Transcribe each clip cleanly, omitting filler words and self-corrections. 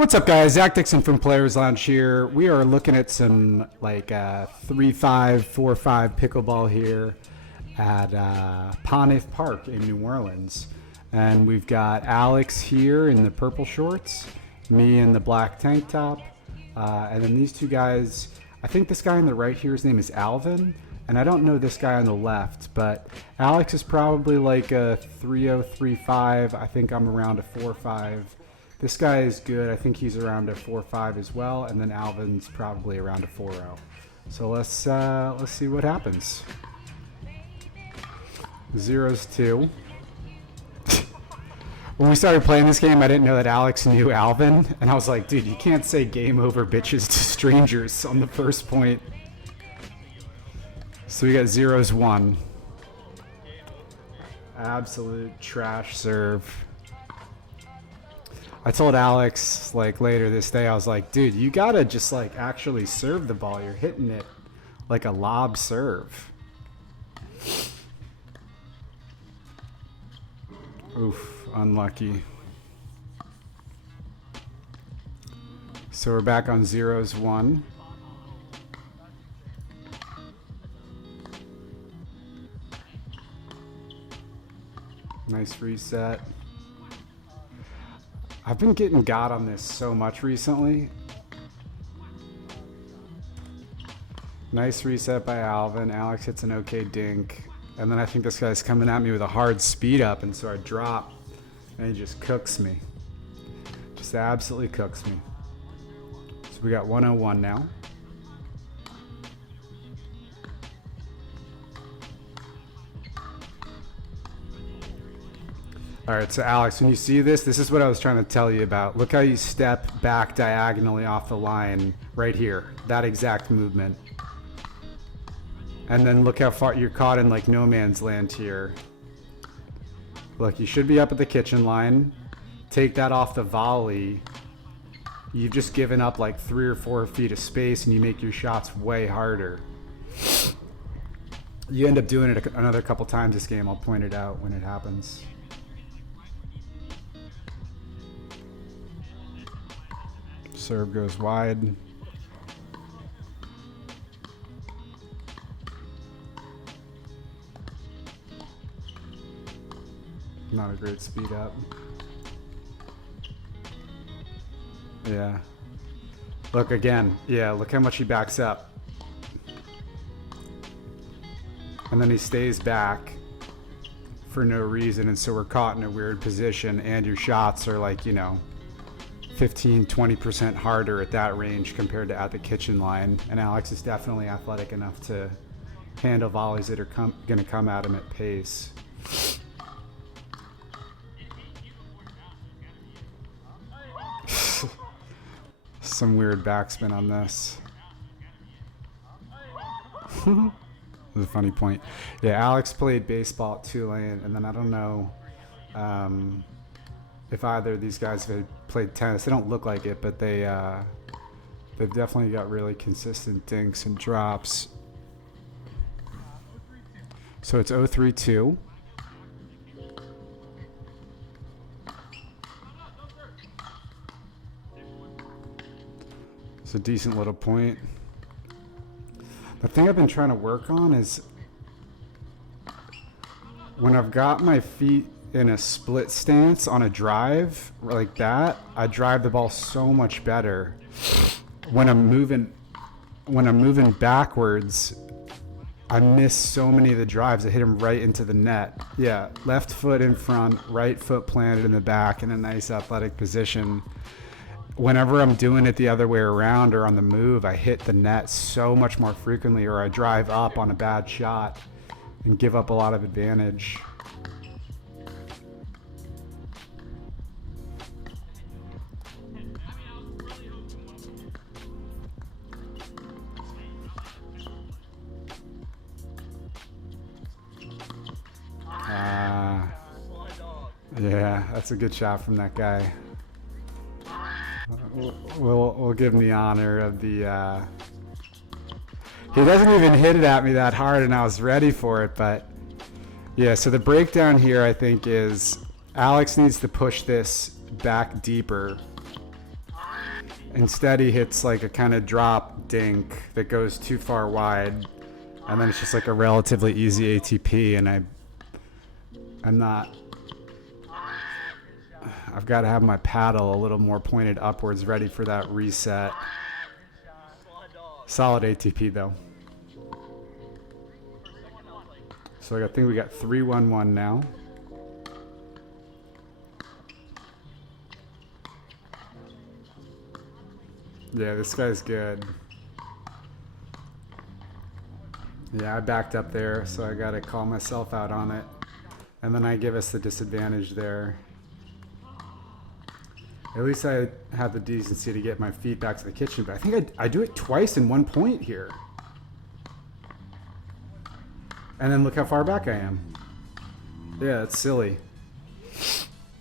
What's up, guys? Zach Dixon from Players Lounge here. We are looking at some 3-5, 4-5 pickleball here at Pontiff Park in New Orleans. And we've got Alex here in the purple shorts, me in the black tank top, and then these two guys. I think this guy on the right here, his name is Alvin, and I don't know this guy on the left, but Alex is probably like a 3-0, 3-5. I think I'm around a 4-5. This guy is good. I think he's around a 4-5 as well, and then Alvin's probably around a 4-0. So let's see what happens. 0-2. When we started playing this game, I didn't know that Alex knew Alvin, and I was like, dude, you can't say game over bitches to strangers on the first point. So we got 0-1. Absolute trash serve. I told Alex later this day, I was like, dude, you gotta just actually serve the ball. You're hitting it like a lob serve. Oof, unlucky. So we're back on 0-1. Nice reset. I've been getting got on this so much recently. Nice reset by Alvin. Alex hits an okay dink. And then I think this guy's coming at me with a hard speed up, and so I drop, and he just cooks me. Just absolutely cooks me. So we got 101 now. All right, so Alex, when you see this, this is what I was trying to tell you about. Look how you step back diagonally off the line right here. That exact movement. And then look how far you're caught in no man's land here. Look, you should be up at the kitchen line. Take that off the volley. You've just given up 3 or 4 feet of space, and you make your shots way harder. You end up doing it another couple times this game. I'll point it out when it happens. Serve goes wide. Not a great speed up. Yeah. Look again. Yeah, look how much he backs up. And then he stays back for no reason, and so we're caught in a weird position, and your shots are 15-20% harder at that range compared to at the kitchen line. And Alex is definitely athletic enough to handle volleys that are going to come at him at pace. Some weird backspin on this. That's a funny point. Yeah, Alex played baseball at Tulane, and then I don't know if either of these guys have played tennis. They don't look like it, but they've definitely got really consistent dinks and drops. So it's 0-3-2. It's a decent little point. The thing I've been trying to work on is when I've got my feet in a split stance on a drive like that, I drive the ball so much better. When I'm moving backwards, I miss so many of the drives. I hit them right into the net. Yeah, left foot in front, right foot planted in the back in a nice athletic position. Whenever I'm doing it the other way around or on the move, I hit the net so much more frequently, or I drive up on a bad shot and give up a lot of advantage. Yeah, that's a good shot from that guy. We'll give him the honor of the... He doesn't even hit it at me that hard, and I was ready for it, but... Yeah, so the breakdown here, I think, is Alex needs to push this back deeper Instead, he hits like a kind of drop dink that goes too far wide, and then it's just like a relatively easy ATP. And I'm not. I've got to have my paddle a little more pointed upwards, ready for that reset. Solid ATP though. So I think we got 3-1-1 now. Yeah, this guy's good. Yeah, I backed up there, so I gotta call myself out on it. And then I give us the disadvantage there. At least I had the decency to get my feet back to the kitchen, but I think I do it twice in 1 point here. And then look how far back I am. Yeah, that's silly.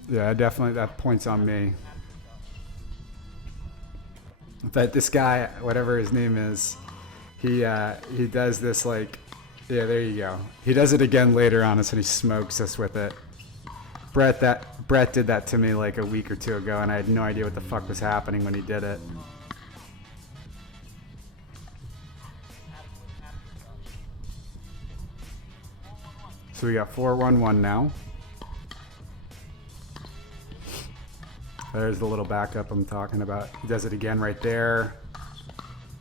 Yeah, definitely that point's on me. But this guy, whatever his name is, he does this like, yeah, there you go. He does it again later on us and he smokes us with it. Brett did that to me like a week or two ago, and I had no idea what the fuck was happening when he did it. So we got 4-1-1 now. There's the little backup I'm talking about. He does it again right there.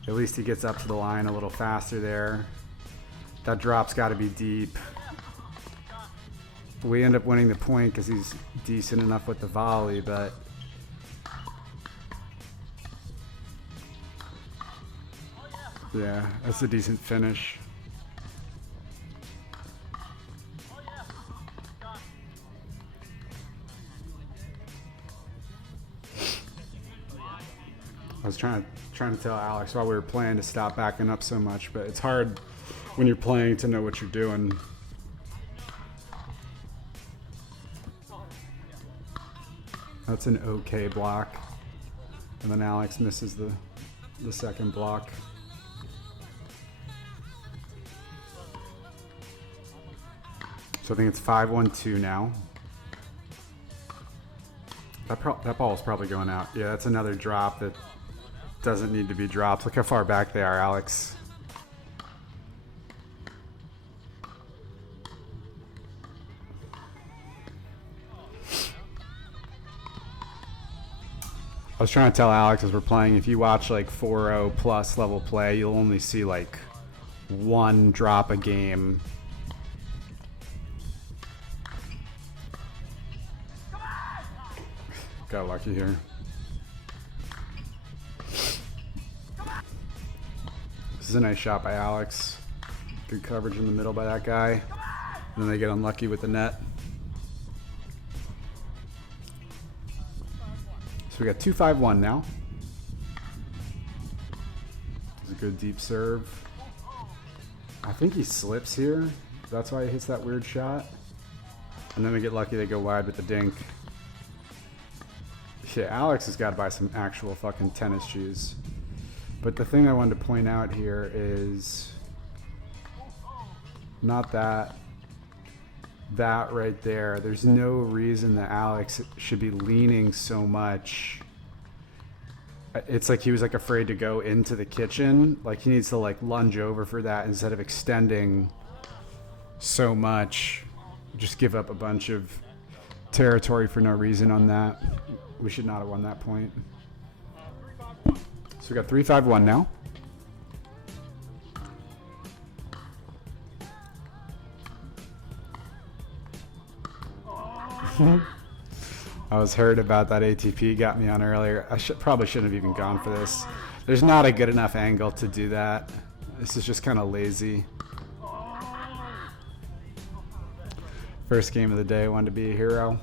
At least he gets up to the line a little faster there. That drop's got to be deep. We end up winning the point because he's decent enough with the volley, but yeah, that's a decent finish. I was trying to tell Alex while we were playing to stop backing up so much, but it's hard when you're playing to know what you're doing. That's an okay block. And then Alex misses the second block. So I think it's 5-1-2 now. That ball is probably going out. Yeah, that's another drop that doesn't need to be dropped. Look how far back they are, Alex. I was trying to tell Alex as we're playing, if you watch like 4-0 plus level play, you'll only see like one drop a game. Got lucky here. This is a nice shot by Alex. Good coverage in the middle by that guy. And then they get unlucky with the net. So we got 2-5-1 now. It's a good deep serve. I think he slips here. That's why he hits that weird shot. And then we get lucky, they go wide with the dink. Yeah, Alex has got to buy some actual fucking tennis shoes. But the thing I wanted to point out here is not that right there. There's no reason that Alex should be leaning so much. It's like he was like afraid to go into the kitchen. Like he needs to like lunge over for that instead of extending so much. Just give up a bunch of territory for no reason on that. We should not have won that point. So we got 3-5-1 now. I was hurt about that ATP got me on earlier. I probably shouldn't have even gone for this. There's not a good enough angle to do that. This is just kind of lazy. First game of the day, wanted to be a hero.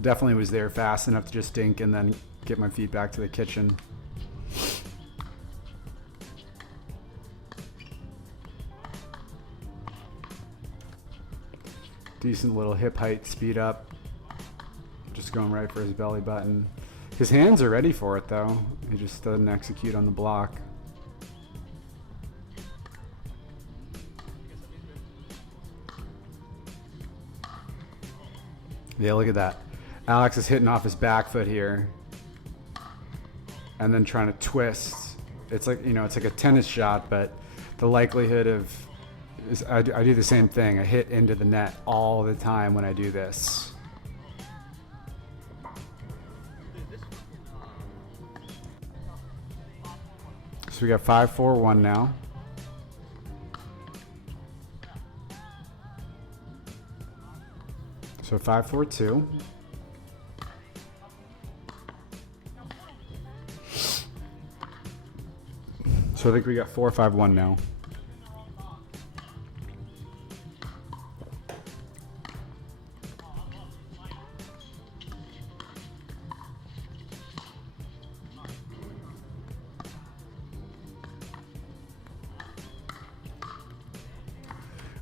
Definitely was there fast enough to just dink and then get my feet back to the kitchen. Decent little hip height speed up. Just going right for his belly button. His hands are ready for it though. He just doesn't execute on the block. Yeah, look at that. Alex is hitting off his back foot here. and then trying to twist. It's like, you know, it's like a tennis shot, but the likelihood of is I do the same thing. I hit into the net all the time when I do this. So we got 5-4-1 now. So 5-4-2. So I think we got 4-5-1 now.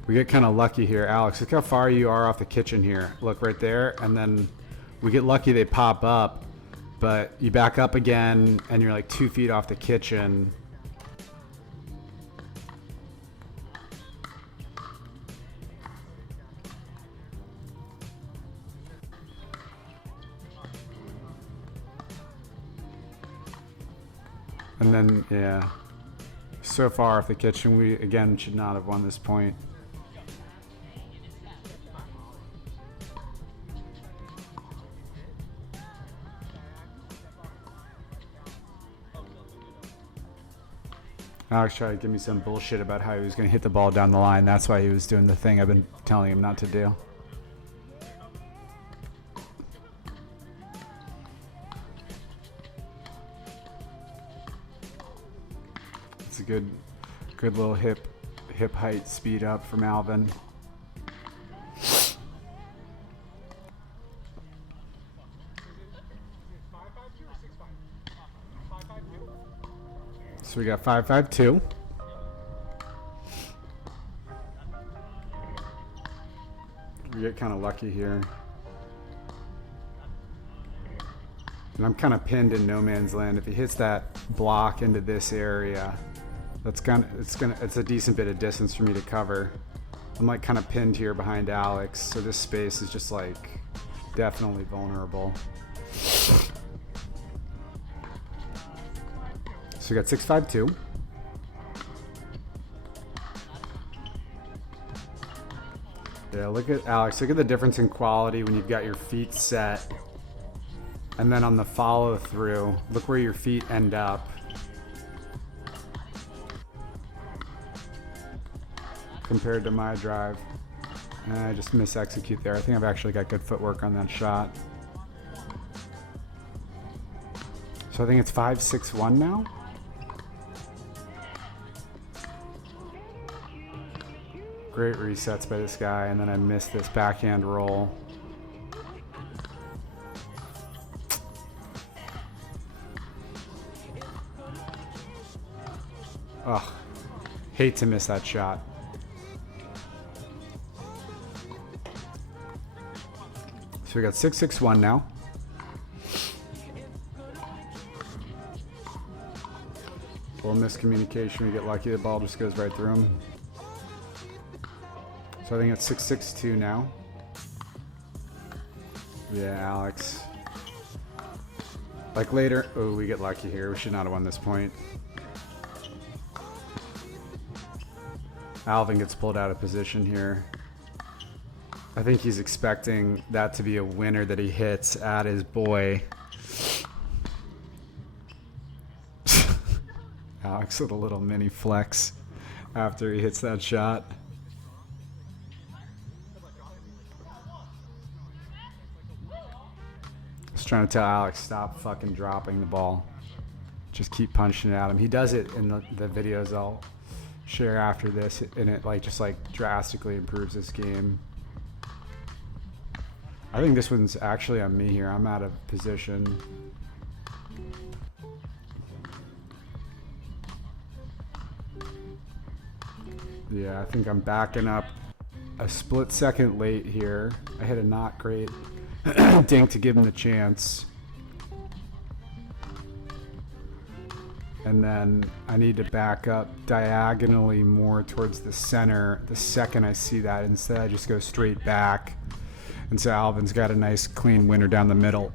We get kind of lucky here. Alex, look how far you are off the kitchen here. Look right there. And then we get lucky they pop up, but you back up again and you're like 2 feet off the kitchen. And then, yeah, so far off the kitchen, we again should not have won this point. Alex tried to give me some bullshit about how he was going to hit the ball down the line. That's why he was doing the thing I've been telling him not to do. It's a good little hip height speed up from Alvin. So we got 5-5-2. We get kind of lucky here. And I'm kind of pinned in no man's land. If he hits that block into this area, that's it's a decent bit of distance for me to cover. I'm like kind of pinned here behind Alex, so this space is just like definitely vulnerable. So we got 6-5-2. Yeah, look at Alex. Look at the difference in quality when you've got your feet set. And then on the follow through, look where your feet end up. Compared to my drive. And I just mis-execute there. I think I've actually got good footwork on that shot. So I think it's 5-6-1 now. Great resets by this guy, and then I missed this backhand roll. Ugh, hate to miss that shot. So we got 6-6-1 now. A little miscommunication, we get lucky, the ball just goes right through him. So I think it's 6-6-2 now. Yeah, Alex. Like later, oh, we get lucky here. We should not have won this point. Alvin gets pulled out of position here. I think he's expecting that to be a winner that he hits at his boy. Alex with a little mini flex after he hits that shot. Trying to tell Alex, stop fucking dropping the ball. Just keep punching it at him. He does it in the videos I'll share after this, and it like just like drastically improves this game. I think this one's actually on me here. I'm out of position. Yeah, I think I'm backing up a split second late here. I hit a not great dink to give him the chance. And then I need to back up diagonally more towards the center the second I see that. Instead, I just go straight back. And so Alvin's got a nice clean winner down the middle.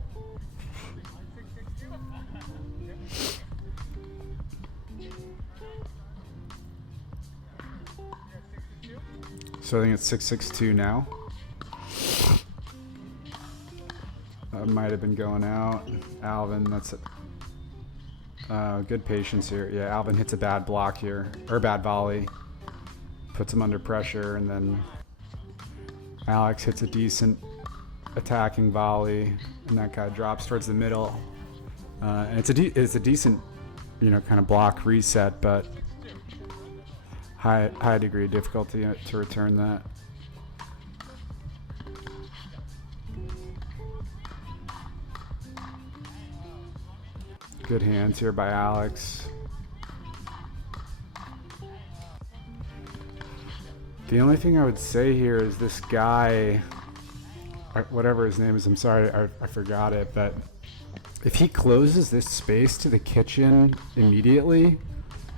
So I think it's 6-6-2 now. That might have been going out. Alvin, that's it. Good patience here. Yeah, Alvin hits a bad block here, or a bad volley. Puts him under pressure, and then Alex hits a decent attacking volley, and that guy drops towards the middle. And it's a decent, kind of block reset, but high degree of difficulty to return that. Good hands here by Alex. The only thing I would say here is this guy, whatever his name is, I'm sorry, I forgot it, but if he closes this space to the kitchen immediately,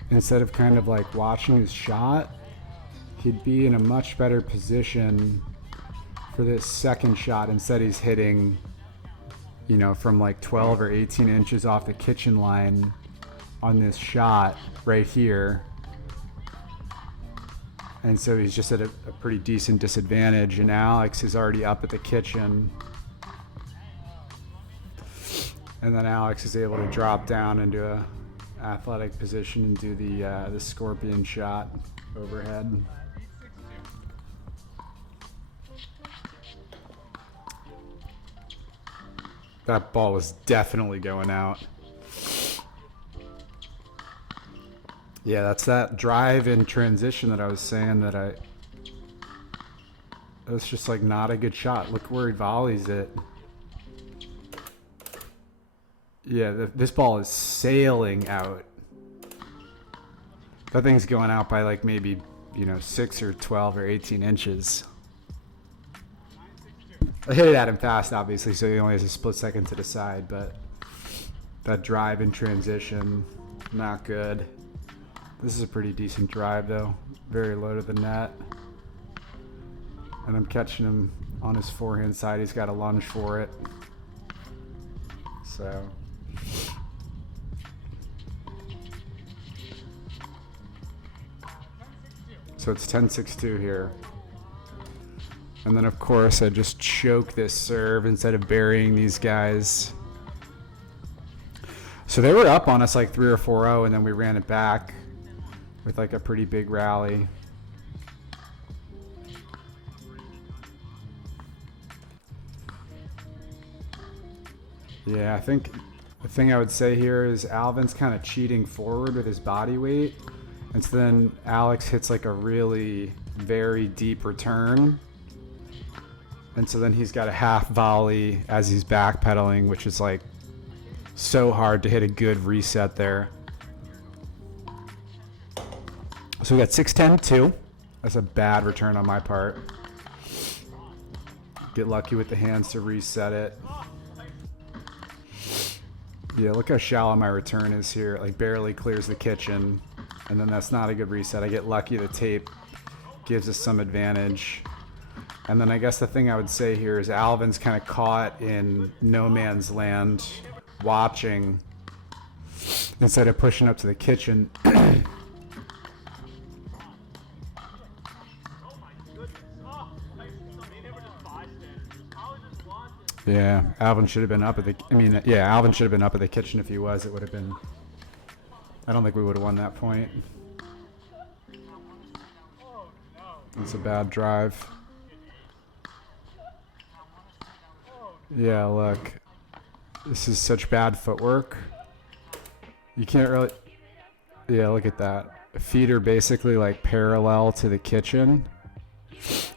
instead of kind of like watching his shot, he'd be in a much better position for this second shot. Instead he's hitting, from like 12 or 18 inches off the kitchen line on this shot right here. And so he's just at a pretty decent disadvantage, and Alex is already up at the kitchen. And then Alex is able to drop down into a athletic position and do the scorpion shot overhead. That ball was definitely going out. Yeah, that's that drive in transition that I was saying that was just like not a good shot. Look where he volleys it. Yeah, this ball is sailing out. That thing's going out by like maybe, 6 or 12 or 18 inches. I hit it at him fast, obviously, so he only has a split second to decide, but that drive in transition, not good. This is a pretty decent drive, though. Very low to the net. And I'm catching him on his forehand side. He's got a lunge for it. So it's 10-6-2 here. And then, of course, I just choke this serve instead of burying these guys. So they were up on us like 3 or 4-0, and then we ran it back with like a pretty big rally. Yeah, I think the thing I would say here is Alvin's kind of cheating forward with his body weight. And so then Alex hits like a really very deep return. And so then he's got a half volley as he's backpedaling, which is like so hard to hit a good reset there. So we got 6-10-2. That's a bad return on my part. Get lucky with the hands to reset it. Yeah, look how shallow my return is here. It like barely clears the kitchen. And then that's not a good reset. I get lucky, the tape gives us some advantage. And then I guess the thing I would say here is Alvin's kind of caught in no man's land, watching instead of pushing up to the kitchen. Yeah, Alvin should have been up at the. Alvin should have been up at the kitchen if he was. It would have been. I don't think we would have won that point. It's a bad drive. Yeah, look. This is such bad footwork. You can't really... Yeah, look at that. Feet are basically like parallel to the kitchen.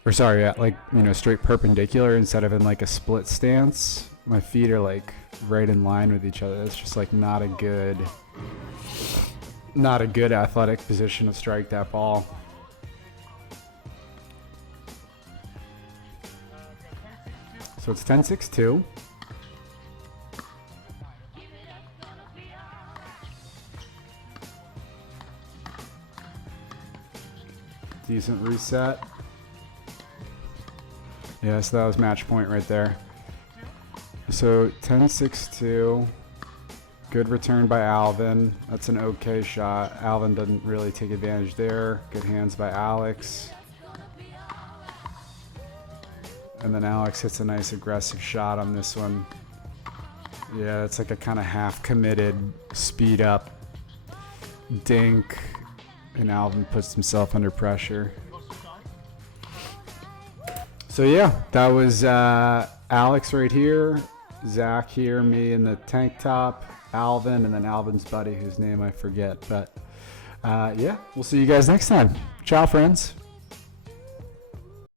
Or sorry, like, straight perpendicular instead of in like a split stance. My feet are like right in line with each other. It's just like not a good athletic position to strike that ball. So it's 10-6-2. Decent reset. Yeah, so that was match point right there. So 10-6-2. Good return by Alvin. That's an okay shot. Alvin doesn't really take advantage there. Good hands by Alex. And then Alex hits a nice aggressive shot on this one. Yeah, it's like a kind of half committed speed up dink. And Alvin puts himself under pressure. So yeah, that was Alex right here, Zach here, me in the tank top, Alvin, and then Alvin's buddy whose name I forget. But yeah, we'll see you guys next time. Ciao, friends.